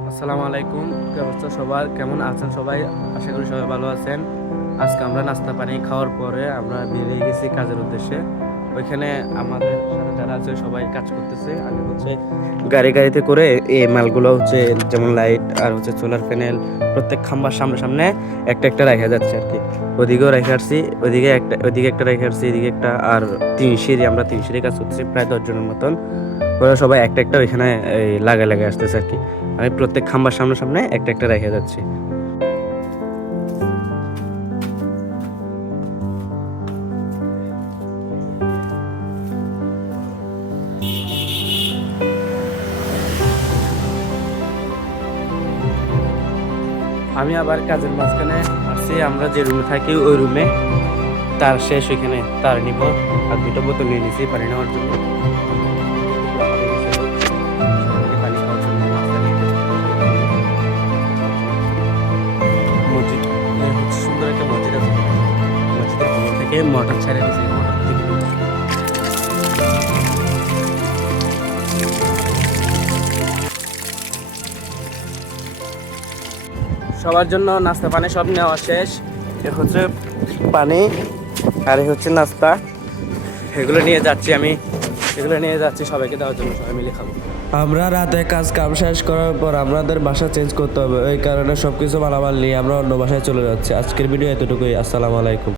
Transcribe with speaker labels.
Speaker 1: আসসালামু আলাইকুম, কি অবস্থা সবার? কেমন আছেন সবাই? আশা করি সবাই ভালো আছেন। আজকে আমরা নাস্তা পানি খাওয়ার পরে আমরা বেরিয়ে গেছি কাজের উদ্দেশ্যে। ওইখানে আমাদের সাথে যারা আছে সবাই কাজ করতেছে। আমি হচ্ছে গাড়ি গাড়িতে করে এই মালগুলো হচ্ছে যেমন লাইট আর হচ্ছে সোলার প্যানেল, প্রত্যেক খাম্বার সামনে সামনে একটা একটা রেখে যাচ্ছে আর কি। ওদিকেও রেখে আসছি ওইদিকে একটা ওইদিকে একটা রেখে আসছি, এদিকে একটা, আর তিন সিঁড়ি, আমরা তিন সিঁড়ি কাজ করতেছি, প্রায় দশজনের মতন। ওরা সবাই একটা একটা ওইখানে লাগায় লাগায় আসতেছে আর কি। আমি প্রত্যেক খাম্বার সামনে সামনে একটা একটা রেখে যাচ্ছি। আমি আবার কাজের মাঝখানে আসছি, আমরা যে রুমে থাকি ওই রুমে। তার শেষ ওইখানে তার নিব, আর দুটো বোতল নিয়ে নিছি পানি নেওয়ার জন্য। থেকে মোটর ছেড়ে দিয়েছে সবার জন্য নাস্তা পানি সব নেওয়া শেষ। এ হচ্ছে পানি, আর এ হচ্ছে নাস্তা। এগুলো নিয়ে যাচ্ছি আমি। এগুলো নিয়ে যাচ্ছি সবাইকে দেওয়ার জন্য, সবাই মিলে খাব।
Speaker 2: আমরা রাতে কাজ কাম শেষ করার পর আমাদের বাসা চেঞ্জ করতে হবে। ওই কারণে সবকিছু মালামাল নিয়ে আমরা অন্য বাসায় চলে যাচ্ছি। আজকের ভিডিও এতটুকুই। আসসালামু আলাইকুম।